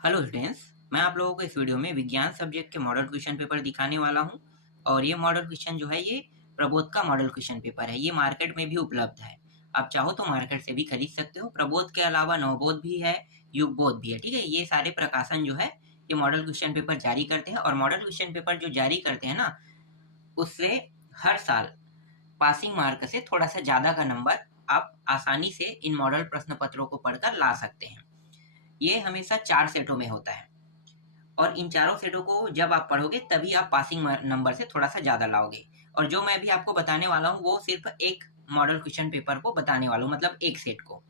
Hello students, मैं आप लोगों को इस वीडियो में विज्ञान सब्जेक्ट के मॉडल क्वेश्चन पेपर दिखाने वाला हूं। और ये मॉडल क्वेश्चन जो है ये प्रबोध का मॉडल क्वेश्चन पेपर है। ये मार्केट में भी उपलब्ध है, आप चाहो तो मार्केट से भी खरीद सकते हो। प्रबोध के अलावा नवबोध भी है, युगबोध भी है। ठीक है, ये सारे प्रकाशन जो है ये मॉडल क्वेश्चन पेपर जारी करते हैं। और मॉडल क्वेश्चन पेपर जो जारी करते हैं ना, उससे हर साल पासिंग मार्क से थोड़ा सा ज़्यादा का नंबर आप आसानी से इन मॉडल प्रश्न पत्रों को पढ़कर ला सकते हैं। ये हमेशा 4 सेटों में होता है और इन चारों सेटों को जब आप पढ़ोगे तभी आप पासिंग नंबर से थोड़ा सा ज़्यादा लाओगे। और जो मैं अभी आपको बताने वाला हूँ वो सिर्फ एक मॉडल क्वेश्चन पेपर को बताने वाला हूँ, मतलब एक सेट को।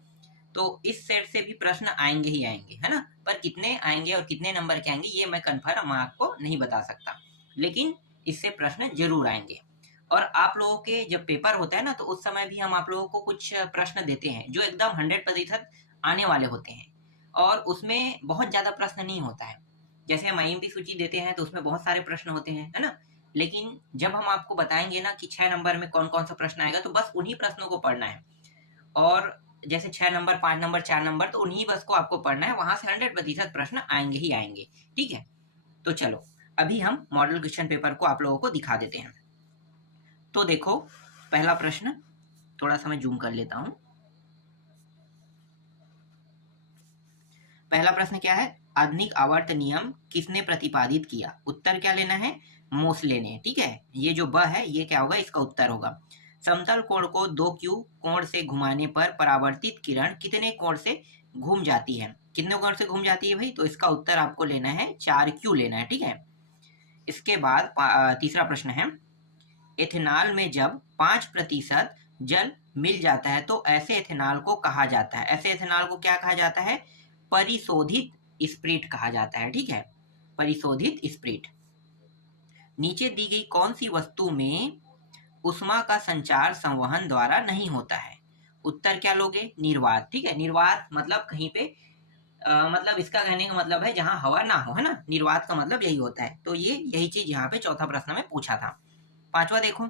तो इस सेट से भी प्रश्न आएंगे ही आएंगे, है ना। पर कितने आएंगे और कितने नंबर के आएंगे ये मैं कन्फर्म आपको नहीं बता सकता, लेकिन इससे प्रश्न जरूर आएंगे। और आप लोगों के जब पेपर होता है ना, तो उस समय भी हम आप लोगों को कुछ प्रश्न देते हैं जो एकदम 100% आने वाले होते हैं। और उसमें बहुत ज़्यादा प्रश्न नहीं होता है। जैसे हम आईएमपी सूची देते हैं तो उसमें बहुत सारे प्रश्न होते हैं, है ना। लेकिन जब हम आपको बताएंगे ना कि 6 नंबर में कौन कौन सा प्रश्न आएगा, तो बस उन्हीं प्रश्नों को पढ़ना है। और जैसे 6 नंबर, 5 नंबर, 4 नंबर, तो उन्हीं बस को आपको पढ़ना है, वहां से 100% प्रश्न आएंगे ही आएंगे। ठीक है, तो चलो अभी हम मॉडल क्वेश्चन पेपर को आप लोगों को दिखा देते हैं। तो देखो, पहला प्रश्न, थोड़ा सा मैं जूम कर लेता हूं। पहला प्रश्न क्या है? आधुनिक आवर्त नियम किसने प्रतिपादित किया? उत्तर क्या लेना है? मोसले ने। ठीक है, ये जो ब है ये क्या होगा? इसका उत्तर होगा। समतल कोण को 2q कोण से घुमाने पर परावर्तित किरण कितने कोण से घूम जाती है? कितने कोण से घूम जाती है भाई? तो इसका उत्तर आपको लेना है 4q लेना है। ठीक है, इसके बाद तीसरा प्रश्न है, एथेनॉल में जब 5% जल मिल जाता है तो ऐसे एथेनॉल को कहा जाता है? ऐसे एथेनॉल को क्या कहा जाता है? परिशोधित स्प्रिट कहा जाता है। ठीक है, परिशोधित स्प्रिट। नीचे दी गई कौन सी वस्तु में उष्मा का संचार संवहन द्वारा नहीं होता है? उत्तर क्या लोगे? निर्वात। ठीक है, निर्वात मतलब कहीं पे मतलब इसका कहने का मतलब है जहां हवा ना हो, है ना। निर्वात का मतलब यही होता है। तो ये यही चीज यहाँ पे चौथा प्रश्न में पूछा था। पांचवा देखो,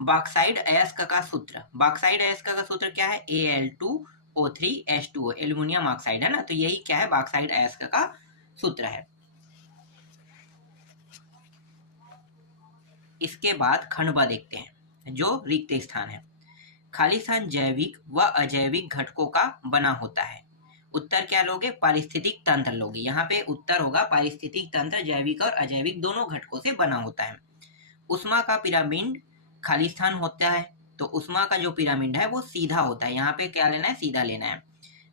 बॉक्साइड अयस्क का सूत्र। बॉक्साइड अयस्क का सूत्र क्या है? Al2O3H2O, एल्यूमिनियम ऑक्साइड, है ना। तो यही क्या है? बॉक्साइड अयस्क का सूत्र है। इसके बाद खंडवा देखते हैं, जो रिक्त स्थान है। खाली स्थान जैविक व अजैविक घटकों का बना होता है। उत्तर क्या लोगे? पारिस्थितिक तंत्र लोगे। यहाँ पे उत्तर होगा पारिस्थितिक तंत्र, जैविक और अजैविक दोनों घटकों से बना होता है। उष्मा का पिरामिड खाली स्थान होता है, तो उष्मा का जो पिरामिड है वो सीधा होता है। यहाँ पे क्या लेना है? सीधा लेना है।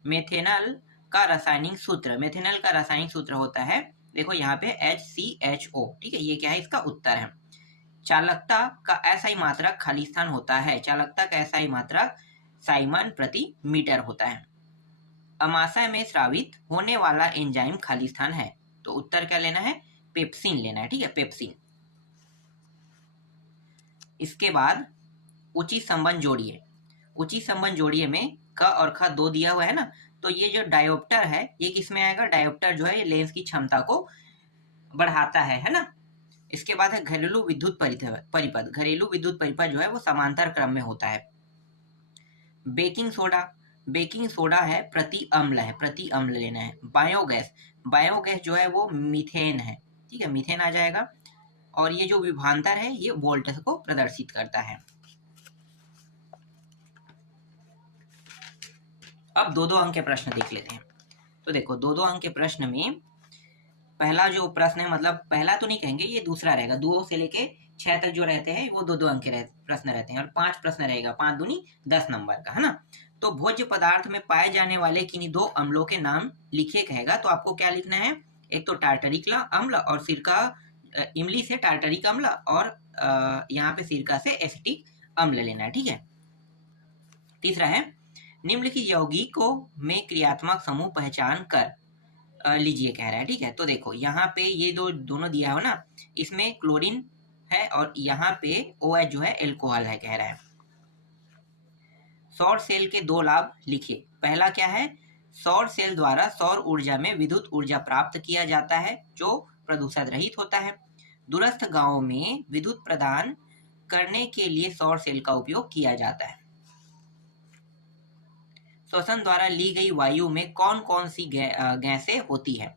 मेथेनॉल का रासायनिक सूत्र, मेथेनॉल का रासायनिक सूत्र होता है, देखो यहाँ पे HCHO। ठीक है, ये क्या है? इसका उत्तर है। चालकता का एसआई मात्रक खाली स्थान होता है। चालकता का एसआई मात्रक साइमन प्रति मीटर होता है। अमाशय में स्रावित होने वाला एंजाइम खाली स्थान है, तो उत्तर क्या लेना है? पेप्सिन लेना है। ठीक है, पेप्सिन। इसके बाद उचित संबंध जोड़िए। उचित संबंध जोड़िए में क और ख दो दिया हुआ है ना, तो ये जो डायोप्टर है ये किस में आएगा? डायोप्टर जो है ये लेंस की क्षमता को बढ़ाता है ना। इसके बाद है घरेलू विद्युत परिपथ। घरेलू विद्युत परिपथ जो है वो समांतर क्रम में होता है। बेकिंग सोडा, बेकिंग सोडा है प्रति अम्ल है, प्रति अम्ल लेना है। बायोगैस, बायोगैस जो है वो मीथेन है। ठीक है, मीथेन आ जाएगा। और ये जो विभवांतर है ये वोल्टेज को प्रदर्शित करता है। अब दो दो अंक के प्रश्न देख लेते हैं। तो देखो, दो दो अंक के प्रश्न में पहला जो प्रश्न है, मतलब पहला तो नहीं कहेंगे, ये दूसरा रहेगा। 2 से लेके 6 तक जो रहते हैं वो 2 अंक के प्रश्न रहते हैं। और 5 प्रश्न रहेगा, 5 दूनी 10 नंबर का, है ना। तो भोज्य पदार्थ में पाए जाने वाले किन्हीं 2 अम्लों के नाम लिखे कहेगा, तो आपको क्या लिखना है? एक तो टार्टरिक अम्ल और सिरका, इमली से टार्टरिक अम्ल, और यहाँ पे सिरका से एसिटिक अम्ल लेना है। ठीक है, तीसरा है, निम्नलिखित यौगिकों में क्रियात्मक समूह पहचान कर लीजिए कह रहा है। ठीक है, तो देखो यहाँ पे ये दोनों दिया हो ना, इसमें क्लोरीन है और यहाँ पे OH जो है एल्कोहल है कह रहा है। सौर सेल के 2 लाभ लिखिए। पहला क्या है? सौर सेल द्वारा सौर ऊर्जा में विद्युत ऊर्जा प्राप्त किया जाता है जो प्रदूषण रहित होता है। दूरस्थ गांवों में विद्युत प्रदान करने के लिए सौर सेल का उपयोग किया जाता है। श्वसन द्वारा ली गई वायु में कौन कौन सी गैसें होती है?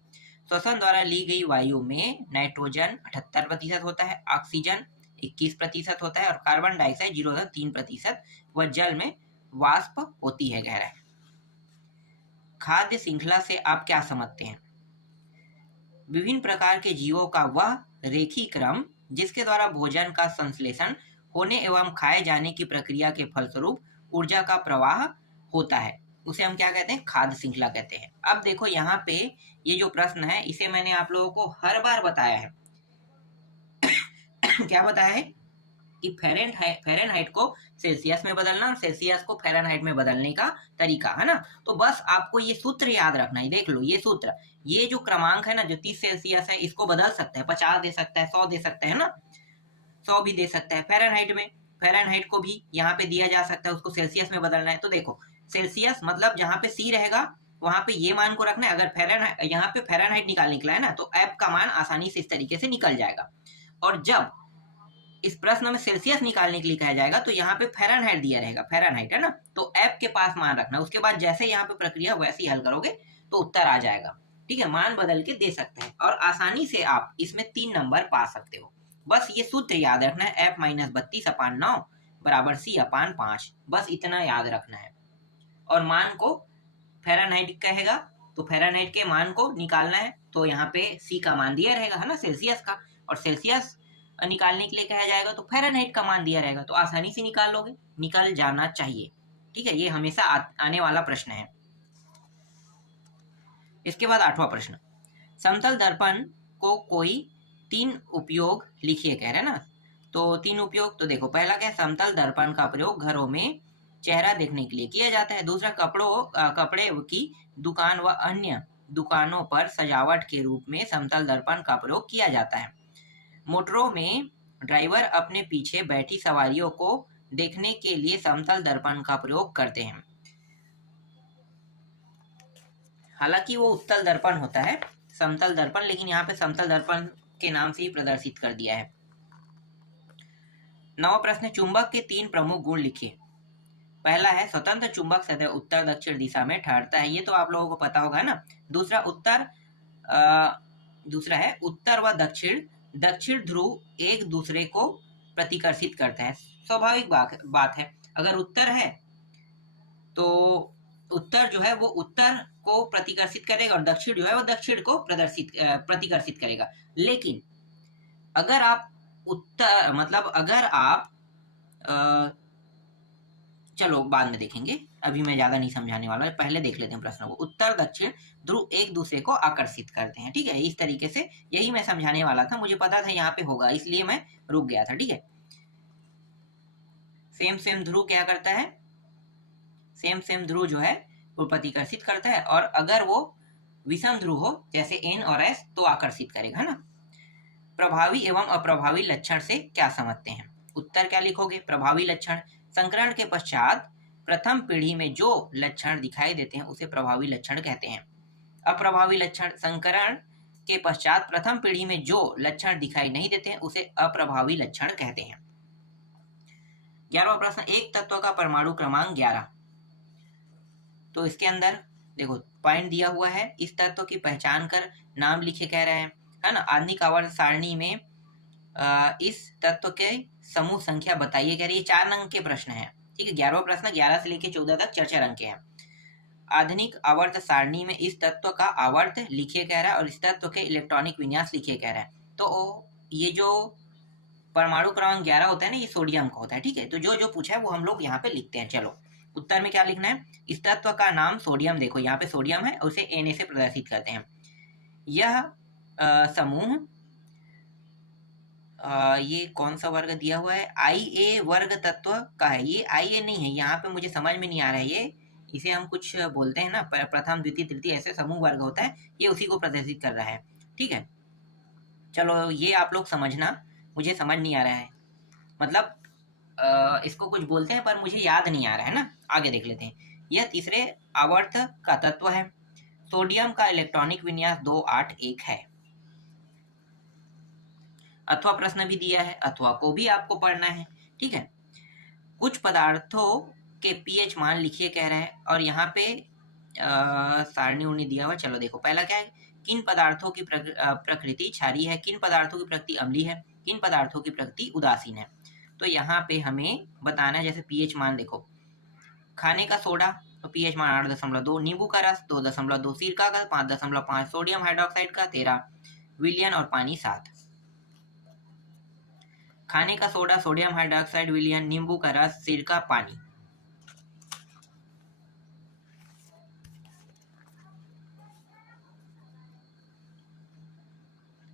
श्वसन द्वारा ली गई वायु में नाइट्रोजन 78% होता है, ऑक्सीजन 21% होता है और कार्बन डाइऑक्साइड 0.3% व जल में वाष्प होती है गहराई। खाद्य श्रृंखला से आप क्या समझते हैं? विभिन्न प्रकार के जीवों का वह रेखीय क्रम जिसके द्वारा भोजन का संश्लेषण होने एवं खाए जाने की प्रक्रिया के फलस्वरूप ऊर्जा का प्रवाह होता है, उसे हम क्या कहते हैं? खाद्य श्रृंखला कहते हैं। अब देखो यहाँ पे ये जो प्रश्न है इसे मैंने आप लोगों को हर बार बताया है क्या बताया है कि फ़ारेनहाइट को सेल्सियस में बदलना और सेल्सियस को फ़ारेनहाइट में बदलने का तरीका है ना। तो बस आपको ये सूत्र याद रखना है। देख लो ये सूत्र, ये जो क्रमांक है ना जो 30 सेल्सियस है इसको बदल सकता है, 50 दे सकता है, 100 दे सकता है ना, 100 भी दे सकता है। फ़ारेनहाइट को भी यहाँ पे दिया जा सकता है, उसको सेल्सियस में बदलना है। तो देखो सेल्सियस मतलब जहाँ पे सी रहेगा वहां पे ये मान को रखना है। अगर यहाँ पे फ़ारेनहाइट निकालने है ना तो एफ का मान आसानी से इस तरीके से निकल जाएगा। और जब इस प्रश्न में सेल्सियस निकालने के लिए कहा जाएगा तो यहाँ पे फ़ारेनहाइट दिया रहेगा, फ़ारेनहाइट है ना, तो एफ के पास मान रखना। उसके बाद जैसे यहाँ पे प्रक्रिया वैसे ही हल करोगे तो उत्तर आ जाएगा। ठीक है, मान बदल के दे सकते हैं और आसानी से आप इसमें 3 नंबर पा सकते हो। बस ये सूत्र याद रखना है, एफ माइनस 32/9 बराबर C/5, बस इतना याद रखना है। और मान को फ़ारेनहाइट कहेगा तो फ़ारेनहाइट के मान को निकालना है, तो यहाँ पे सी का मान दिया रहेगा है ना सेल्सियस का, और सेल्सियस निकालने के लिए कहा जाएगा तो फ़ारेनहाइट का मान दिया रहेगा, तो आसानी से निकाल लोगे, निकल जाना चाहिए। ठीक है, ये हमेशा आने वाला प्रश्न है। इसके बाद 8वां प्रश्न, समतल दर्पण को कोई 3 उपयोग लिखिए कह रहे हैं ना। तो 3 उपयोग, तो देखो पहला क्या है, समतल दर्पण का प्रयोग घरों में चेहरा देखने के लिए किया जाता है। दूसरा, कपड़े की दुकान व अन्य दुकानों पर सजावट के रूप में समतल दर्पण का प्रयोग किया जाता है। मोटरों में ड्राइवर अपने पीछे बैठी सवारियों को देखने के लिए समतल दर्पण का प्रयोग करते हैं। हालांकि वो उत्तल दर्पण होता है समतल दर्पण, लेकिन यहाँ पे समतल दर्पण के नाम से ही प्रदर्शित कर दिया है। 9वां प्रश्न, चुंबक के 3 प्रमुख गुण लिखिए। पहला है स्वतंत्र चुंबक सदैव उत्तर दक्षिण दिशा में ठहरता है, ये तो आप लोगों को पता होगा ना। दूसरा है उत्तर व दक्षिण ध्रुव एक दूसरे को प्रतिकर्षित करते हैं। स्वाभाविक बात है, अगर उत्तर है तो उत्तर जो है वो उत्तर को प्रतिकर्षित करेगा और दक्षिण जो है वो दक्षिण को प्रतिकर्षित करेगा। लेकिन अगर आप चलो बाद में देखेंगे, अभी मैं ज्यादा नहीं समझाने वाला, पहले देख लेते हैं प्रश्न को। उत्तर दक्षिण ध्रुव एक दूसरे को आकर्षित करते हैं। ठीक है, इस तरीके से यही मैं समझाने वाला था, मुझे पता था यहाँ पे होगा इसलिए मैं रुक गया था। ठीक है, सेम ध्रुव क्या करता है, सेम ध्रुव जो है वो प्रतिकर्षित करता है, और अगर वो विषम ध्रुव हो जैसे N और S तो आकर्षित करेगा, है ना। प्रभावी एवं अप्रभावी लक्षण से क्या समझते हैं? उत्तर क्या लिखोगे? प्रभावी लक्षण, संकरण के पश्चात प्रथम पीढ़ी में जो लक्षण दिखाई देते हैं उसे प्रभावी लक्षण कहते हैं। अप्रभावी लक्षण, संकरण के पश्चात प्रथम पीढ़ी में जो लक्षण दिखाई नहीं देते हैं उसे अप्रभावी लक्षण कहते हैं। 11वां प्रश्न, एक तत्व का परमाणु क्रमांक 11। तो इसके अंदर देखो पॉइंट दिया हुआ है, इस तत्व की पहचान कर नाम लिखे कह रहे हैं, है ना। आधुनिक आवर्त सारणी में इस तत्व के समूह संख्या बताइए कह रही है। 4 अंक के प्रश्न है। ठीक है, 11वां प्रश्न 11 से लेकर 14 तक 4 अंक के हैं। आधुनिक आवर्त सारणी में इस तत्व का आवर्त लिखिए कह रहा है और इस तत्व के इलेक्ट्रॉनिक विन्यास लिखिए कह रहा है। तो ये जो परमाणु क्रमांक 11 होता है ना, ये सोडियम का होता है। ठीक है, तो जो पूछा है वो हम लोग यहाँ पे लिखते हैं। चलो उत्तर में क्या लिखना है, इस तत्व का नाम सोडियम, देखो यहाँ पे सोडियम है, उसे Na से प्रदर्शित करते हैं। यह समूह ये कौन सा वर्ग दिया हुआ है, Ia वर्ग तत्व का है। ये Ia नहीं है, यहाँ पे मुझे समझ में नहीं आ रहा है, ये इसे हम कुछ बोलते हैं ना, प्रथम द्वितीय तृतीय ऐसे समूह वर्ग होता है, ये उसी को प्रदर्शित कर रहा है। ठीक है, चलो ये आप लोग समझना, मुझे समझ नहीं आ रहा है, मतलब इसको कुछ बोलते हैं पर मुझे याद नहीं आ रहा है ना। आगे देख लेते हैं। यह तीसरे आवर्त का तत्व है। सोडियम का इलेक्ट्रॉनिक विन्यास 281 है। अथवा प्रश्न भी दिया है, अथवा को भी आपको पढ़ना है। ठीक है, कुछ पदार्थों के पीएच मान लिखिए कह रहे हैं। और यहाँ पे सारणी उन्हें दिया हुआ। चलो देखो, पहला क्या है, किन पदार्थों की प्रकृति क्षारीय है, किन पदार्थों की प्रकृति अम्लीय है, किन पदार्थों की प्रकृति उदासीन है। तो यहाँ पे हमें बताना है, जैसे पीएच मान देखो, खाने का सोडा तो पीएच मान 8.2, नींबू का रस 2.2, सिरका का 5.5, सोडियम हाइड्रोक्साइड का 13, विलयन और पानी 7। खाने का सोडा, सोडियम हाइड्रोक्साइड, विलयन, नींबू का रस, सिरका, पानी।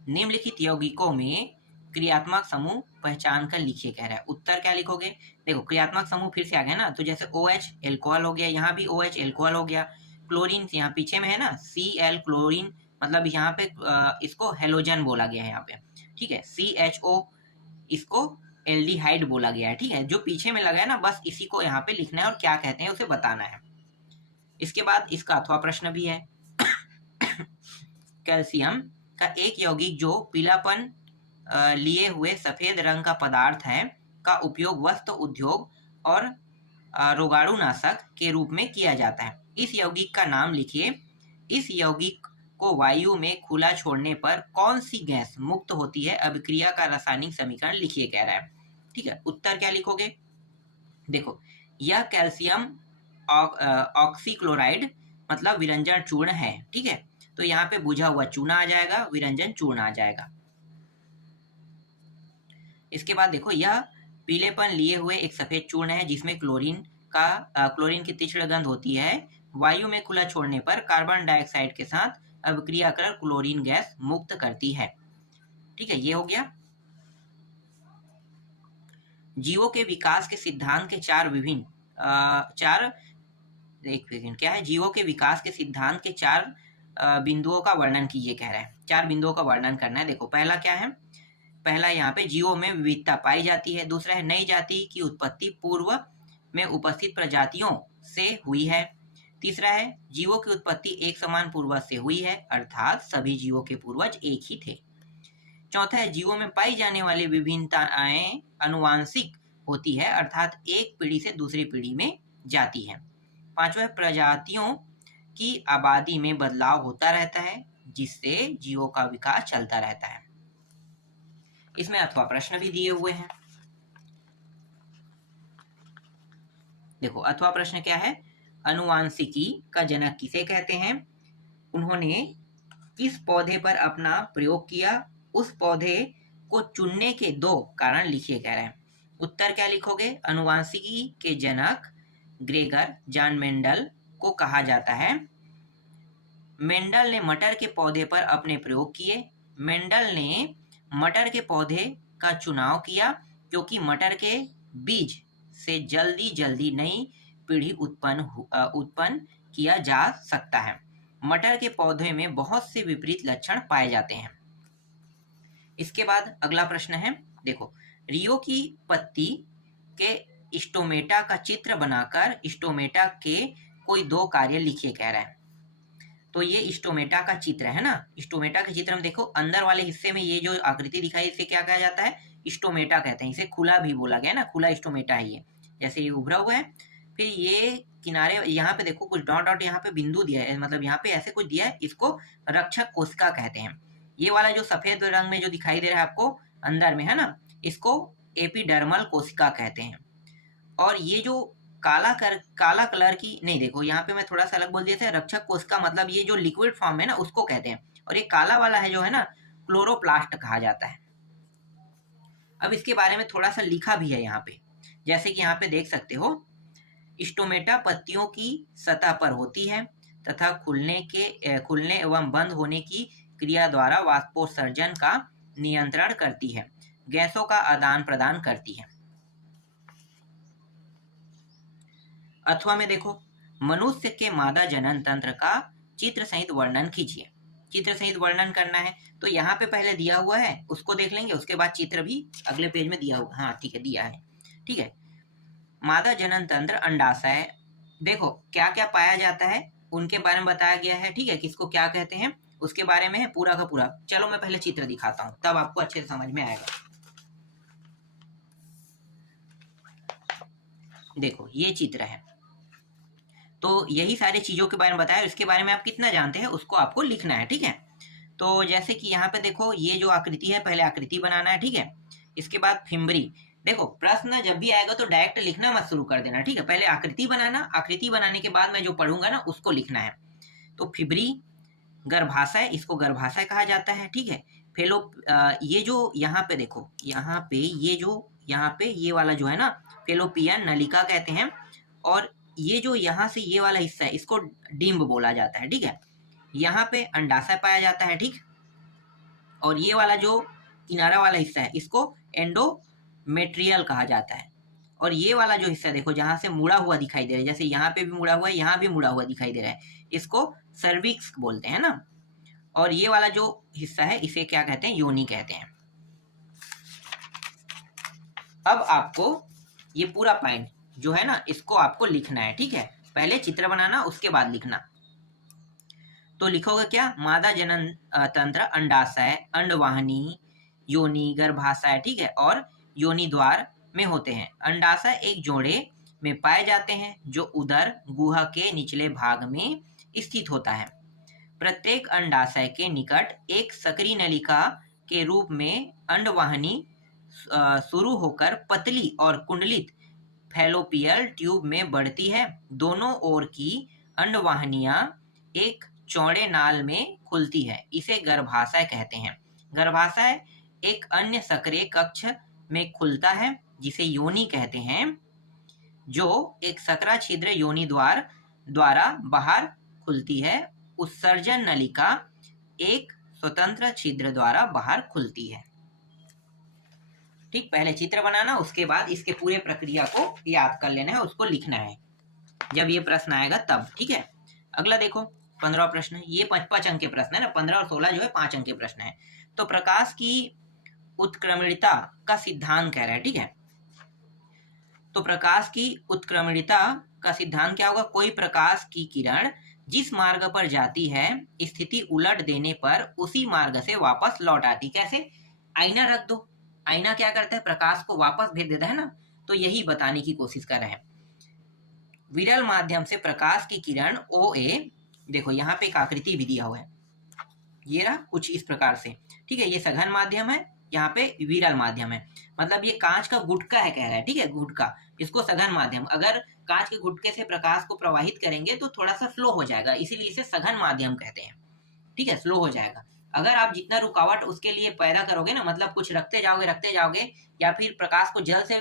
निम्नलिखित यौगिकों में क्रियात्मक समूह पहचान कर लिखिए कह रहा है। उत्तर क्या लिखोगे? देखो, क्रियात्मक समूह फिर से आ गया ना, तो जैसे OH एल्कोहल हो गया, यहाँ भी OH एल्कोहल हो गया। क्लोरीन यहाँ पीछे में है ना, Cl क्लोरीन, मतलब यहाँ पे इसको हेलोजन बोला गया है यहाँ पे, ठीक है। CHO इसको एल्डिहाइड बोला गया है, ठीक है। जो पीछे में लगा है ना, बस इसी को यहाँ पे लिखना है और क्या कहते हैं उसे बताना है। इसके बाद इसका अथवा प्रश्न भी है। कैल्शियम का एक यौगिक जो पीलापन लिए हुए सफेद रंग का पदार्थ है का उपयोग वस्त्र उद्योग और रोगाणुनाशक के रूप में किया जाता है। इस यौगिक का नाम लिखिए। इस यौगिक को वायु में खुला छोड़ने पर कौन सी गैस मुक्त होती है? अभिक्रिया का रासायनिक समीकरण लिखिए कह रहा है, ठीक है। उत्तर क्या लिखोगे? देखो, यह कैल्शियम ऑक्सीक्लोराइड मतलब विरंजन चूर्ण है, ठीक है। तो यहाँ पे बुझा हुआ चूना आ जाएगा, विरंजन चूर्ण आ जाएगा। इसके बाद देखो, यह पीलेपन लिए हुए एक सफेद चूर्ण है जिसमें क्लोरीन की तीक्ष्ण गंध होती है। वायु में खुला छोड़ने पर कार्बन डाइऑक्साइड के साथ अभिक्रिया कर क्लोरीन गैस मुक्त करती है, ठीक है। ये हो गया। जीवों के विकास के सिद्धांत के क्या है? जीवों के विकास के सिद्धांत के 4 बिंदुओं का वर्णन कीजिए कह रहा है। 4 बिंदुओं का वर्णन करना है। देखो, पहला क्या है? पहला यहाँ पे जीवों में विविधता पाई जाती है। दूसरा है नई जाति की उत्पत्ति पूर्व में उपस्थित प्रजातियों से हुई है। तीसरा है जीवों की उत्पत्ति एक समान पूर्वज से हुई है, अर्थात सभी जीवों के पूर्वज एक ही थे। चौथा है जीवों में पाई जाने वाली विभिन्नताएं अनुवांशिक होती है, अर्थात एक पीढ़ी से दूसरी पीढ़ी में जाती है। पांचवा है प्रजातियों की आबादी में बदलाव होता रहता है जिससे जीवों का विकास चलता रहता है। इसमें अथवा प्रश्न भी दिए हुए हैं। देखो, अथवा प्रश्न क्या है? अनुवांशिकी का जनक किसे कहते हैं? उन्होंने किस पौधे पर अपना प्रयोग किया? उस पौधे को चुनने के 2 कारण लिखिए कह रहे हैं। उत्तर क्या लिखोगे? अनुवांशिकी के जनक ग्रेगर जॉन मेंडल को कहा जाता है। मेंडल ने मटर के पौधे पर अपने प्रयोग किए। मेंडल ने मटर के पौधे का चुनाव किया क्योंकि मटर के बीज से जल्दी नई पीढ़ी उत्पन्न किया जा सकता है। मटर के पौधे में बहुत से विपरीत लक्षण पाए जाते हैं। इसके बाद अगला प्रश्न है, देखो, रियो की पत्ती के स्टोमेटा का चित्र बनाकर स्टोमेटा के कोई 2 कार्य लिखिए कह रहा है। तो ये स्टोमेटा का चित्र है ना। स्टोमेटा के चित्र में देखो, अंदर वाले हिस्से में ये जो आकृति दिखाई इसे क्या कहा जाता है? स्टोमेटा कहते हैं। इसे खुला भी बोला गया ना, खुला स्टोमेटा है ये। जैसे ये उभरा हुआ है, फिर ये किनारे यहाँ पे देखो कुछ डॉट डॉट यहाँ पे बिंदु दिया है, मतलब यहाँ पे ऐसे कुछ दिया है, इसको रक्षक कोशिका कहते हैं। ये वाला जो सफेद रंग में जो दिखाई दे रहा है आपको अंदर में है ना, इसको एपिडर्मल कोशिका कहते हैं। और ये जो काला कलर की, नहीं देखो यहाँ पे मैं थोड़ा सा अलग बोल दिया था, रक्षक कोशिका मतलब ये जो लिक्विड फॉर्म है ना उसको कहते हैं। और ये काला वाला है जो है ना, क्लोरोप्लास्ट कहा जाता है। अब इसके बारे में थोड़ा सा लिखा भी है यहाँ पे, जैसे कि यहाँ पे देख सकते हो, स्टोमेटा पत्तियों की सतह पर होती है तथा खुलने एवं बंद होने की क्रिया द्वारा वाष्पोत्सर्जन का नियंत्रण करती है, गैसों का आदान प्रदान करती है। अथवा में देखो, मनुष्य के मादा जनन तंत्र का चित्र सहित वर्णन कीजिए। चित्र सहित वर्णन करना है तो यहाँ पे पहले दिया हुआ है, उसको देख लेंगे, उसके बाद चित्र भी अगले पेज में दिया हुआ। हाँ ठीक है, दिया है, ठीक है। मादा जनन तंत्र, अंडाशय, देखो क्या क्या पाया जाता है उनके बारे में बताया गया है, ठीक है। किसको क्या कहते हैं उसके बारे में है पूरा का पूरा। चलो मैं पहले चित्र दिखाता हूँ, तब आपको अच्छे से समझ में आएगा। देखो ये चित्र है, तो यही सारी चीज़ों के बारे में बताया, इसके बारे में आप कितना जानते हैं उसको आपको लिखना है, ठीक है। तो जैसे कि यहाँ पे देखो ये जो आकृति है, पहले आकृति बनाना है, ठीक है। इसके बाद फिम्बरी, देखो प्रश्न जब भी आएगा तो डायरेक्ट लिखना मत शुरू कर देना, ठीक है। पहले आकृति बनाना, आकृति बनाने के बाद मैं जो पढ़ूंगा ना उसको लिखना है। तो फिब्री गर्भाशय, इसको गर्भाशय कहा जाता है, ठीक है। फेलो ये जो यहाँ पे देखो, यहाँ पे ये जो यहाँ पे ये वाला जो है ना फेलोपियन नलिका कहते हैं, और ये जो यहाँ से ये वाला हिस्सा है इसको डिम्ब बोला जाता है, ठीक है। यहाँ पे अंडाशय पाया जाता है, ठीक। और ये वाला जो किनारा वाला हिस्सा है इसको एंडोमेट्रियल कहा जाता है। और ये वाला जो हिस्सा देखो जहाँ से मुड़ा हुआ दिखाई दे रहा है, जैसे यहाँ पे भी मुड़ा हुआ है, यहाँ भी मुड़ा हुआ दिखाई दे रहा है, इसको सर्विक्स बोलते हैं ना। और ये वाला जो हिस्सा है इसे क्या कहते हैं, योनि कहते हैं। अब आपको ये पूरा पॉइंट जो है ना इसको आपको लिखना है, ठीक है। पहले चित्र बनाना उसके बाद लिखना। तो लिखोगे क्या, मादा जनन तंत्र अंडाशय, अंडवाहिनी, योनि, गर्भाशय, ठीक है, और योनि द्वार में होते हैं। अंडाशय एक जोड़े में पाए जाते हैं जो उदर गुहा के निचले भाग में स्थित होता है। प्रत्येक अंडाशय के निकट एक सक्रिय नलिका के रूप में अंडवाहिनी शुरू होकर पतली और कुंडलित फैलोपियल ट्यूब में बढ़ती है। दोनों ओर की अंडवाहिनियां एक चौड़े नाल में खुलती है, इसे गर्भाशय कहते हैं। गर्भाशय एक अन्य सक्रिय कक्ष में खुलता है जिसे योनि कहते हैं, जो एक सकरा छिद्र योनि द्वारा बाहर खुलती है। उत्सर्जन नलिका एक स्वतंत्र छिद्र द्वारा बाहर खुलती है, ठीक। पहले चित्र बनाना, उसके बाद इसके पूरे प्रक्रिया को याद कर लेना है, उसको लिखना है जब ये प्रश्न आएगा तब, ठीक है। अगला देखो 15वां प्रश्न है, ये 5 अंक के प्रश्न है ना, 15 और 16 जो है 5 अंक के प्रश्न है। तो प्रकाश की उत्क्रमणिता का सिद्धांत कह रहा है, ठीक है। तो प्रकाश की उत्क्रमणिता का सिद्धांत क्या होगा, कोई प्रकाश की किरण जिस मार्ग पर जाती है स्थिति उलट देने पर उसी मार्ग से वापस लौट आती। कैसे, आईना रख दो, आईना क्या करता है, प्रकाश को वापस भेज देता है ना, तो यही बताने की कोशिश कर रहे हैं। विरल माध्यम से प्रकाश की किरण OA, देखो यहाँ पे एक आकृति भी दिया हुआ है, ये रहा कुछ इस प्रकार से, ठीक है। ये सघन माध्यम है, यहाँ पे विरल माध्यम है, मतलब ये कांच का गुटका है कह रहा है, ठीक है, गुटका, इसको सघन माध्यम। अगर कांच के गुटके से प्रकाश को प्रवाहित करेंगे तो थोड़ा सा स्लो हो जाएगा, इसीलिए इसे सघन माध्यम कहते हैं, ठीक है, स्लो हो जाएगा। अगर आप जितना रुकावट उसके लिए पैदा करोगे ना, मतलब कुछ रखते जाओगे या फिर प्रकाश को जल से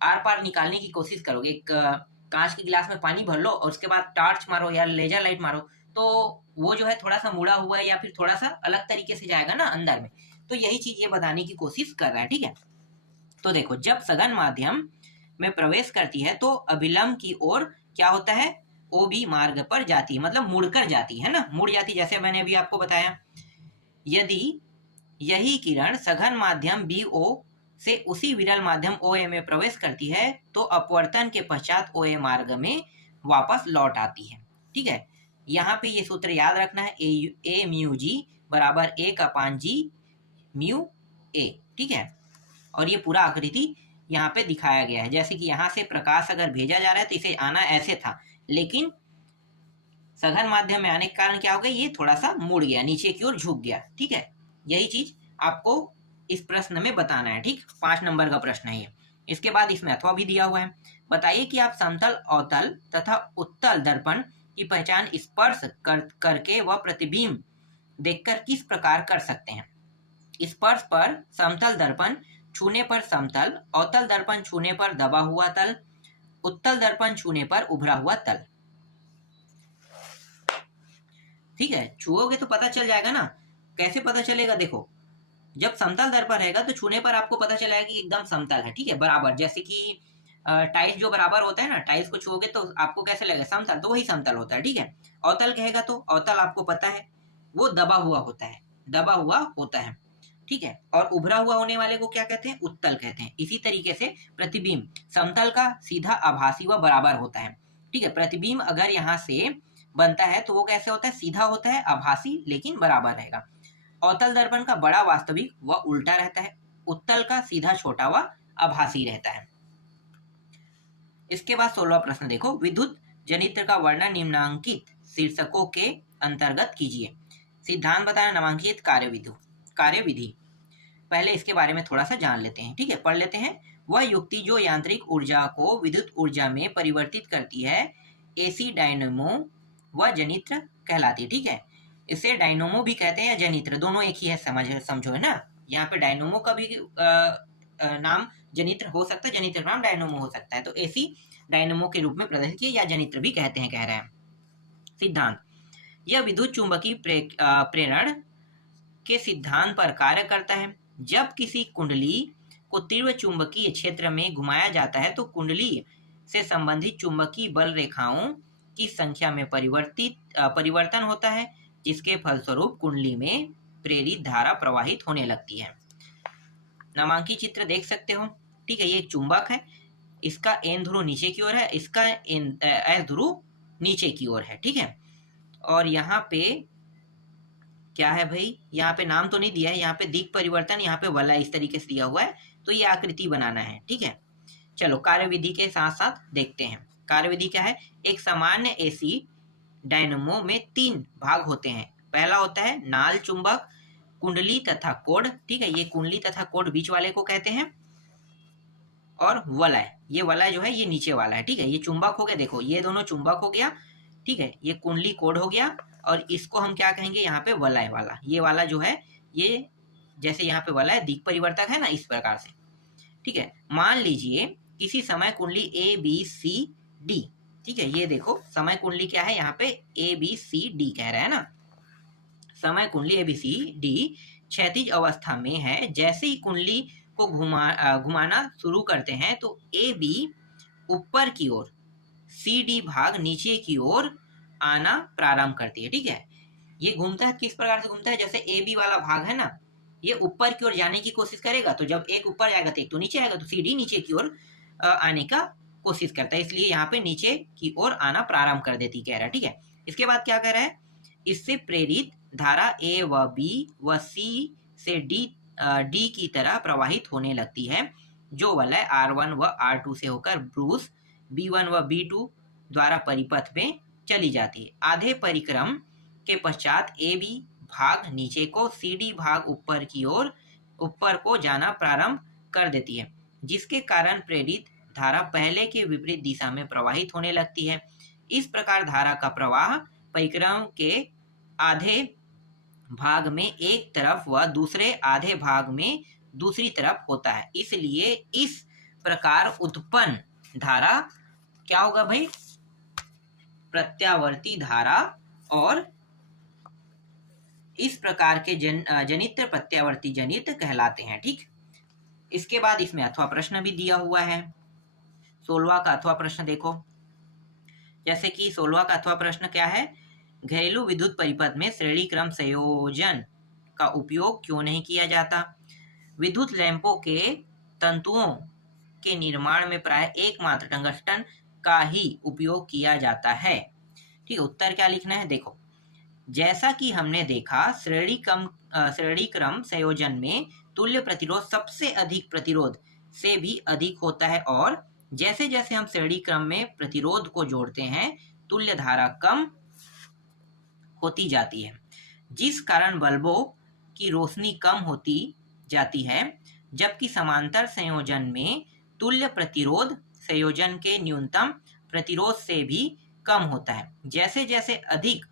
आर पार निकालने की कोशिश करोगे, एक कांच के गिलास में पानी भर लो और उसके बाद टॉर्च मारो या लेजर लाइट मारो, तो वो जो है थोड़ा सा मुड़ा हुआ है या फिर थोड़ा सा अलग तरीके से जाएगा ना अंदर में। तो यही चीज ये बताने की कोशिश कर रहा है, ठीक है। तो देखो जब सघन माध्यम में प्रवेश करती है तो अभिलंब की ओर क्या होता है, OB मार्ग पर जाती है, मतलब मुड़कर जाती है ना, मुड़ जाती, जैसे मैंने अभी आपको बताया। यदि यही किरण सघन माध्यम BO से उसी विरल माध्यम OA में प्रवेश करती है तो अपवर्तन के पश्चात OA मार्ग में वापस लौट आती है, ठीक है। यहाँ पे ये सूत्र याद रखना है, A म्यू G बराबर 1/G म्यू A, ठीक है। और ये पूरा आकृति यहाँ पे दिखाया गया है, जैसे कि यहाँ से प्रकाश अगर भेजा जा रहा है तो इसे आना ऐसे था, लेकिन सघन माध्यम में आने के कारण क्या हो गया, ये थोड़ा सा मुड़ गया, नीचे की ओर झुक गया, ठीक है। यही चीज आपको इस प्रश्न में बताना है, ठीक। 5 नंबर का प्रश्न है ये। इसके बाद इसमें अथवा भी दिया हुआ है। बताइए कि आप समतल, अवतल तथा उत्तल दर्पण की पहचान स्पर्श करके व प्रतिबिंब देखकर किस प्रकार कर सकते हैं। स्पर्श पर समतल दर्पण छूने पर समतल, अवतल दर्पण छूने पर दबा हुआ तल, उत्तल दर्पण छूने पर उभरा हुआ तल, ठीक है। छुओगे तो पता चल जाएगा ना, कैसे पता चलेगा, देखो जब समतल दर्पण रहेगा तो छूने पर आपको पता चलेगा कि एकदम समतल है, ठीक है, बराबर। जैसे कि टाइल्स जो बराबर होता है ना, टाइल्स को छुओगे तो आपको कैसे लगेगा, समतल, तो वही समतल होता है, ठीक है। अवतल कहेगा तो अवतल आपको पता है वो दबा हुआ होता है, ठीक है। और उभरा हुआ होने वाले को क्या कहते हैं, उत्तल कहते हैं। इसी तरीके से प्रतिबिंब समतल का सीधा आभासी व बराबर होता है, ठीक है। प्रतिबिंब अगर यहाँ से बनता है तो वो कैसे होता है, सीधा होता है, आभासी लेकिन बराबर रहेगा। अवतल दर्पण का बड़ा वास्तविक व उल्टा रहता है, उत्तल का सीधा छोटा व आभासी रहता है। इसके बाद 16वां प्रश्न देखो, विद्युत जनित्र का वर्णन निम्नांकित शीर्षकों के अंतर्गत कीजिए। सिद्धांत बताना, नामांकित कार्यविधि। पहले इसके बारे में थोड़ा सा जान लेते हैं, ठीक है, पढ़ लेते हैं। वह युक्ति जो यांत्रिक ऊर्जा को विद्युत ऊर्जा में परिवर्तित करती है, एसी डायनेमो व जनित्र कहलाती है, ठीक है। इसे डायनेमो भी कहते हैं या जनित्र, दोनों एक ही है, समझो, है ना। यहाँ पे डायनेमो का भी नाम जनित्र हो सकता है, जनित्र का नाम डायनेमो हो सकता है। तो एसी डायनेमो के रूप में प्रदर्शित किया या जनित्र भी कहते हैं, कह रहे हैं। सिद्धांत, यह विद्युत चुंबकीय प्रेरण के सिद्धांत पर कार्य करता है। जब किसी कुंडली को तीव्र चुंबकीय क्षेत्र में घुमाया जाता है तो कुंडली से संबंधित चुंबकीय बल रेखाओं की संख्या में परिवर्तन होता है, जिसके फलस्वरूप कुंडली में प्रेरित धारा प्रवाहित होने लगती है। नामांकित चित्र देख सकते हो, ठीक है। ये एक चुंबक है, इसका एन ध्रुव नीचे की ओर है, इसका एस ध्रुव नीचे की ओर है, ठीक है। और यहाँ पे क्या है भाई, यहाँ पे नाम तो नहीं दिया है, यहाँ पे दिक् परिवर्तन, यहाँ पे वलय इस तरीके से दिया हुआ है, तो ये आकृति बनाना है, ठीक है। चलो कार्यविधि के साथ साथ देखते हैं। कार्यविधि क्या है, एक सामान्य एसी डायनेमो में 3 भाग होते हैं। पहला होता है नाल चुंबक, कुंडली तथा कोड, ठीक है, ये कुंडली तथा कोड बीच वाले को कहते हैं, और वलय, ये वलय जो है ये नीचे वाला है, ठीक है। ये चुंबक हो गया, देखो ये दोनों चुंबक हो गया, ठीक है। ये कुंडली कोड हो गया, और इसको हम क्या कहेंगे, यहाँ पे वलय वाला, ये वाला जो है, ये जैसे यहाँ पे वलय दिक् परिवर्तक है ना, इस प्रकार से, ठीक है। मान लीजिए किसी समय कुंडली ए बी सी डी, ठीक है, ये देखो समय कुंडली क्या है, यहाँ पे ए बी सी डी कह रहा है ना। समय कुंडली ए बी सी डी क्षैतिज अवस्था में है। जैसे ही कुंडली को घुमाना शुरू करते हैं तो ए बी ऊपर की ओर, सी डी भाग नीचे की ओर आना प्रारंभ करती है, ठीक है। ये घूमता है, किस प्रकार से घूमता है, जैसे ए बी वाला भाग है ना, ये ऊपर की ओर जाने की कोशिश करेगा, तो जब एक ऊपर जाएगा तो एक तो नीचे आएगा, तो सी डी नीचे की ओर आने का कोशिश करता है, इसलिए यहाँ पे नीचे की ओर आना प्रारंभ कर देती, कह रहा है, ठीक है। इसके बाद क्या कह रहा है, इससे प्रेरित धारा ए व बी व सी से डी की तरह प्रवाहित होने लगती है, जो वलय R1 व R2 से होकर ब्रूस B1 व B2 द्वारा परिपथ में चली जाती है। आधे परिक्रम के पश्चात ए बी भाग नीचे को, सी डी भाग ऊपर की ओर, ऊपर को जाना प्रारंभ कर देती है, जिसके कारण प्रेरित धारा पहले के विपरीत दिशा में प्रवाहित होने लगती है। इस प्रकार धारा का प्रवाह परिक्रम के आधे भाग में एक तरफ व दूसरे आधे भाग में दूसरी तरफ होता है। इसलिए इस प्रकार उत्पन्न धारा क्या होगा भाई, प्रत्यावर्ती धारा, और इस प्रकार के जनित्र प्रत्यावर्ती जनित्र कहलाते हैं, ठीक। इसके बाद इसमें अथवा प्रश्न भी दिया हुआ है। 16वां का अथवा प्रश्न देखो, जैसे कि 16वां का अथवा प्रश्न क्या है, घरेलू विद्युत परिपथ में श्रेणी क्रम संयोजन का उपयोग क्यों नहीं किया जाता। विद्युत लैंपों के तंतुओं के निर्माण में प्राय एकमात्र टंगस्टन का ही उपयोग किया जाता है, ठीक। उत्तर क्या लिखना है, देखो जैसा कि हमने देखा श्रेणी क्रम संयोजन में तुल्य प्रतिरोध सबसे अधिक प्रतिरोध से भी अधिक होता है, और जैसे जैसे हम श्रेणी क्रम में प्रतिरोध को जोड़ते हैं तुल्य धारा कम होती जाती है, जिस कारण बल्बों की रोशनी कम होती जाती है, जबकि समांतर संयोजन में तुल्य प्रतिरोध संयोजन के न्यूनतम प्रतिरोध से भी कम होता है। जैसे जैसे अधिक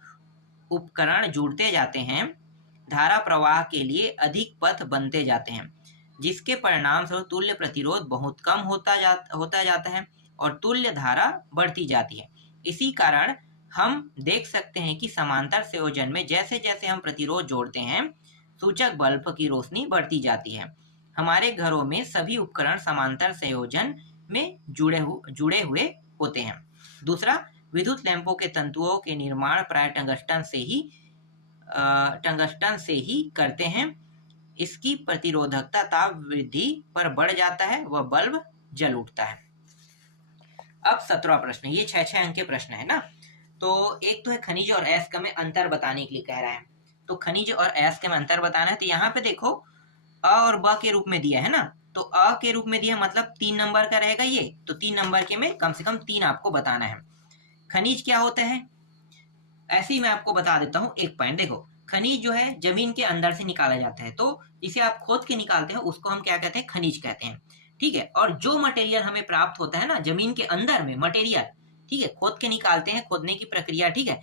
उपकरण जुड़ते जाते हैं, धारा प्रवाह के लिए अधिक पथ बनते जाते हैं, जिसके परिणाम स्वरूप तुल्य प्रतिरोध बहुत कम होता जाता है और तुल्य धारा बढ़ती जाती है। इसी कारण हम देख सकते हैं कि समांतर संयोजन में जैसे जैसे हम प्रतिरोध जोड़ते हैं, सूचक बल्ब की रोशनी बढ़ती जाती है। हमारे घरों में सभी उपकरण समांतर संयोजन में जुड़े हुए होते हैं। दूसरा, विद्युत लैंपों के तंतुओं के निर्माण प्राय टंगस्टन से ही करते हैं। इसकी प्रतिरोधकता ताप वृद्धि पर बढ़ जाता है, वह बल्ब जल उठता है। अब 17वां प्रश्न, ये 6 अंक के प्रश्न है ना। तो एक तो है खनिज और अयस्क में अंतर बताने के लिए कह रहा है, तो खनिज और अयस्क में अंतर बताना है। तो यहाँ पे देखो अ और ब के रूप में दिया है ना, तो अ के रूप में दिया मतलब 3 नंबर का रहेगा ये, तो 3 नंबर के में कम से कम 3 आपको बताना है। खनिज क्या होता है, ऐसे ही मैं आपको बता देता हूँ एक पॉइंट। देखो, खनिज जो है जमीन के अंदर से निकाला जाता है, तो इसे आप खोद के निकालते हैं उसको हम क्या कहते हैं, खनिज कहते हैं। ठीक है, और जो मटेरियल हमें प्राप्त होता है ना जमीन के अंदर में मटेरियल, ठीक है, खोद के निकालते हैं, खोदने की प्रक्रिया, ठीक है,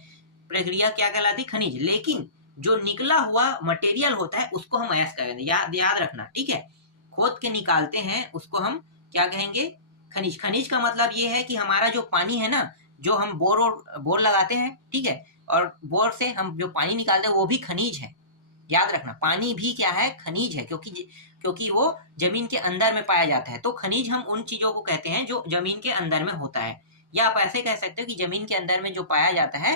प्रक्रिया क्या कहलाती है, खनिज। लेकिन जो निकला हुआ मटेरियल होता है उसको हम अयस्क कहेंगे, याद याद रखना, ठीक है। खोद के निकालते हैं उसको हम क्या कहेंगे, खनिज। खनिज का मतलब ये है कि हमारा जो पानी है ना, जो हम बोर लगाते हैं, ठीक है, और बोर से हम जो पानी निकालते हैं वो भी खनिज है। याद रखना, पानी भी क्या है, खनिज है, क्योंकि वो जमीन के अंदर में पाया जाता है। तो खनिज हम उन चीजों को कहते हैं जो जमीन के अंदर में होता है, या आप ऐसे कह सकते हो कि जमीन के अंदर में जो पाया जाता है,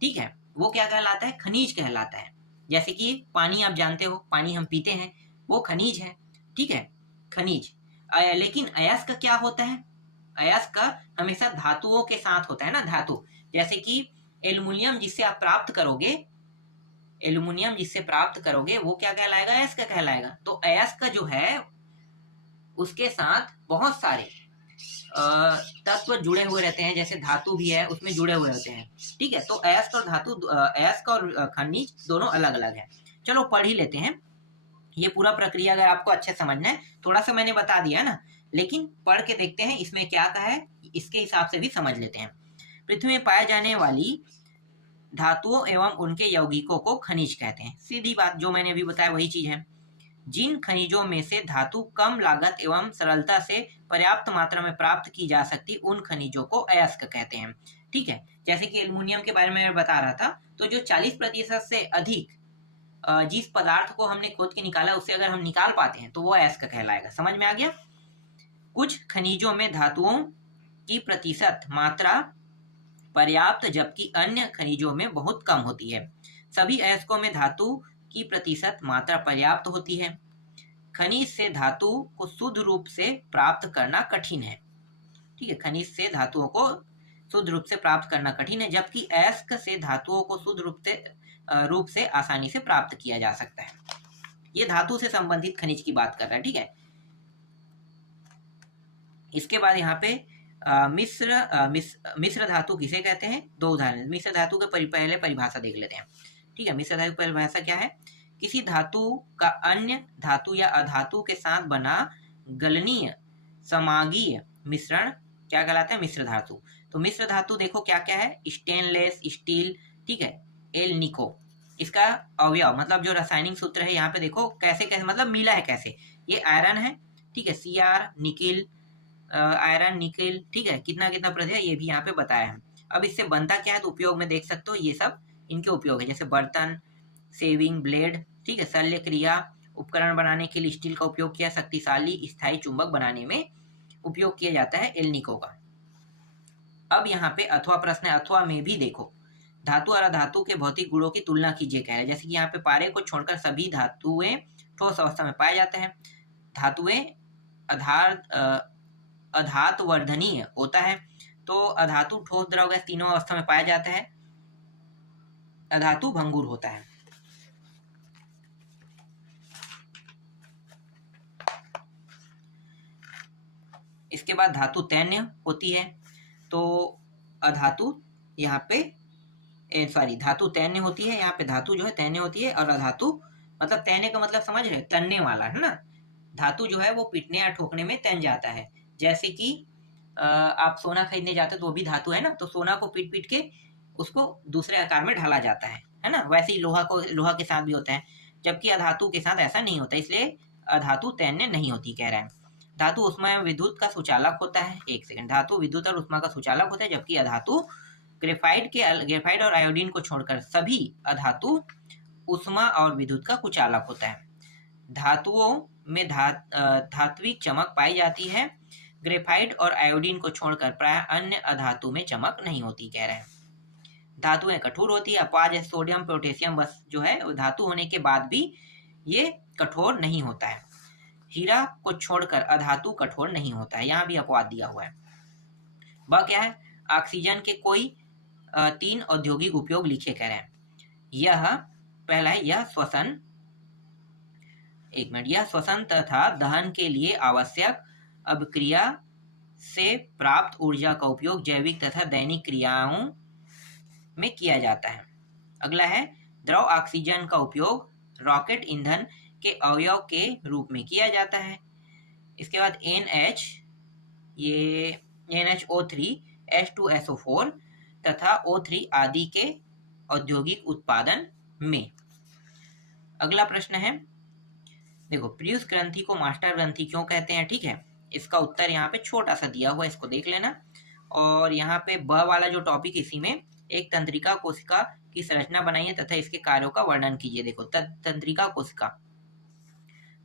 ठीक है, वो क्या कहलाता है, खनिज कहलाता है। जैसे कि पानी आप जानते हो, पानी हम पीते हैं, वो खनिज है, ठीक है, खनिज। लेकिन अयस्क क्या होता है, अयस्क हमेशा धातुओं के साथ होता है ना, धातु। जैसे कि एल्युमिनियम जिससे आप प्राप्त करोगे, एल्युमिनियम जिससे प्राप्त करोगे वो क्या कहलाएगा, अयस्क कहलाएगा। तो अयस्क जो है उसके साथ बहुत सारे तत्व जुड़े हुए रहते हैं, जैसे धातु भी है उसमें जुड़े हुए होते हैं, ठीक है। तो अयस्क और धातु, अयस्क और खनिज दोनों अलग अलग है। चलो पढ़ ही लेते हैं ये पूरा प्रक्रिया, अगर आपको अच्छे समझना है। थोड़ा सा मैंने बता दिया ना, लेकिन पढ़ के देखते हैं इसमें क्या कहा है, इसके हिसाब से भी समझ लेते हैं। पृथ्वी में पाए जाने वाली धातुओं एवं उनके यौगिकों को खनिज कहते हैं। सीधी बात, जो मैंने अभी बताया वही चीज है। जिन खनिजों में से धातु कम लागत एवं सरलता से पर्याप्त मात्रा में प्राप्त की जा सकती, उन खनिजों को अयस्क कहते हैं। ठीक है, जैसे कि एल्युमिनियम के बारे में मैं बता रहा था, तो जो 40% से अधिक जिस पदार्थ को हमने खोद के निकाला उससे अगर हम निकाल पाते हैं तो वो अयस्क कहलाएगा। समझ में आ गया। कुछ खनिजों में धातुओं की प्रतिशत मात्रा पर्याप्त जबकि अन्य खनिजों में बहुत कम होती है। सभी अयस्कों में धातु की प्रतिशत मात्रा पर्याप्त होती है। खनिज से धातु को शुद्ध रूप से प्राप्त करना कठिन है। ठीक है, खनिज से धातुओं को शुद्ध रूप से प्राप्त करना कठिन है, जबकि अयस्क से धातुओं को शुद्ध रूप से आसानी से प्राप्त किया जा सकता है। ये धातु से संबंधित खनिज की बात कर रहा है, ठीक है। इसके बाद यहाँ पे मिश्र धातु किसे कहते हैं, दो उदाहरण। मिश्र धातु के पहले परिभाषा देख लेते हैं। ठीक है, मिश्र धातु की परिभाषा क्या है, किसी धातु का अन्य धातु या अधातु के साथ बना गलनीय समागीय मिश्रण क्या कहलाता है, मिश्र धातु। तो मिश्र धातु देखो क्या क्या है, स्टेनलेस स्टील, ठीक है, एल निको। इसका अवयव मतलब जो रासायनिक सूत्र है यहाँ पे देखो कैसे कैसे मतलब मिला है कैसे। ये आयरन है, ठीक है, Cr निकिल, आयरन निकिल, ठीक है, कितना कितना प्रतिशत ये भी यहाँ पे बताया है। अब इससे बनता क्या है तो उपयोग में देख सकते हो, ये सब इनके उपयोग है, जैसे बर्तन, सेविंग ब्लेड, ठीक है, शल्य क्रिया उपकरण बनाने के लिए स्टील का उपयोग किया, शक्तिशाली स्थायी चुंबक बनाने में उपयोग किया जाता है एल्निको का। अब यहाँ पे अथवा प्रश्न है, अथवा में भी देखो धातु और अधातु के भौतिक गुणों की तुलना कीजिए कह रहे हैं। जैसे कि यहाँ पे पारे को छोड़कर सभी धातुएं ठोस अवस्था में पाए जाते हैं। धातुएं अधातुवर्धनीय होता है, तो अधातु ठोस, द्रव, गैस तीनों अवस्था में पाया जाता है। अधातु भंगुर होता है। इसके बाद धातु तैन्य होती है, तो अधातु यहाँ पे धातु तैन्य होती है, यहाँ पे धातु जो है तैन्य होती है, और अधातु मतलब तैन्य का मतलब समझ रहे, तनने वाला है ना। धातु जो है वो पीटने या ठोकने में तन जाता है। जैसे कि आप सोना खरीदने जाते हो तो वो भी धातु है ना, तो सोना को पीट पीट के उसको दूसरे आकार में ढाला जाता है ना। वैसे ही लोहा के साथ भी होता है, जबकि अधातु के साथ ऐसा नहीं होता, इसलिए अधातु तैन्य नहीं होती कह रहे हैं। धातु उष्मा एवं विद्युत का सुचालक होता है। एक सेकंड, धातु विद्युत और उष्मा का सुचालक होता है, जबकि अधातु ग्रेफाइट और आयोडीन को छोड़कर सभी अधातु उष्मा और विद्युत का कुचालक होता है। धातुओं में धात्विक चमक पाई जाती है। ग्रेफाइट और आयोडीन को छोड़कर प्राय अन्य अधातु में चमक नहीं होती कह रहे हैं। धातुएं कठोर होती है, अपवाद जैसे सोडियम पोटेशियम बस जो है धातु होने के बाद भी ये कठोर नहीं होता है। हीरा को छोड़कर अधातु कठोर नहीं होता है, यहाँ भी अपवाद दिया हुआ है। वह क्या है, ऑक्सीजन के कोई 3 औद्योगिक उपयोग लिखे कह रहे हैं। यह पहला है, यह श्वसन एक मिनट, यह श्वसन तथा दहन के लिए आवश्यक अभिक्रिया से प्राप्त ऊर्जा का उपयोग जैविक तथा दैनिक क्रियाओं में किया जाता है। अगला है द्रव ऑक्सीजन का उपयोग रॉकेट ईंधन के अवयव के रूप में किया जाता है। इसके बाद NH, ये NHO3, H2SO4 तथा O3 आदि के औद्योगिक उत्पादन में। अगला प्रश्न है, देखो पीयूष ग्रंथि को मास्टर ग्रंथि क्यों कहते हैं? ठीक है, इसका उत्तर यहाँ पे छोटा सा दिया हुआ है, इसको देख लेना। और यहाँ पे ब वाला जो टॉपिक, इसी में एक तंत्रिका कोशिका की संरचना बनाइए तथा इसके कार्यों का वर्णन कीजिए। देखो तंत्रिका कोशिका,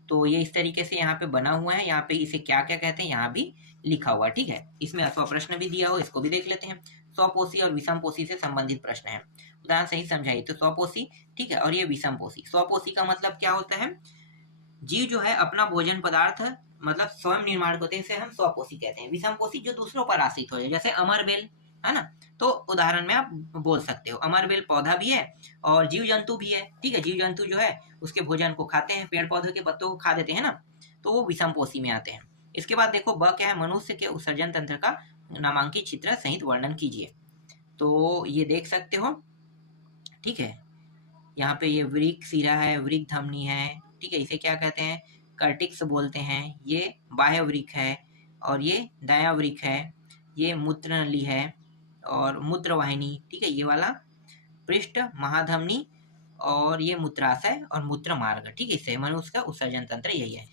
तो ये इस तरीके से यहाँ पे बना हुआ है। यहाँ पे इसे क्या क्या कहते हैं यहाँ भी लिखा हुआ है। ठीक है, इसमें अथवा प्रश्न भी दिया हो, इसको भी देख लेते हैं। स्वपोषी और विषमपोषी से संबंधित प्रश्न है, उदाहरण सही समझाइए। तो स्वपोषी, ठीक है, और ये विषमपोषी। स्वपोषी का मतलब क्या होता है? जीव जो है अपना भोजन पदार्थ मतलब स्वयं निर्माण करते हैं, इसे हम स्वपोषी कहते हैं। विषमपोषी जो दूसरों पर आश्रित हो जाए, जैसे अमरबेल है ना, तो उदाहरण में आप बोल सकते हो। अमरबेल पौधा भी है और जीव जंतु भी है। ठीक है, जीव जंतु जो है उसके भोजन को खाते हैं, पेड़ पौधों के पत्तों को खा देते हैं ना, तो वो विषमपोषी में आते हैं। इसके बाद देखो ब क्या है, मनुष्य के उत्सर्जन तंत्र का नामांकित चित्र सहित वर्णन कीजिए। तो ये देख सकते हो। ठीक है, यहाँ पे ये वृक्क सिरा है, वृक्क धमनी है। ठीक है, इसे क्या कहते हैं? कर्टिक्स बोलते हैं। ये बाह्य वृक्क है और ये दायां वृक्क है। ये मूत्र नली है और मूत्र वाहिनी। ठीक है, ये वाला पृष्ठ महाधमनी और ये मूत्राशय और मूत्र मार्ग। ठीक है, इससे मनुष्य का उत्सर्जन तंत्र यही है।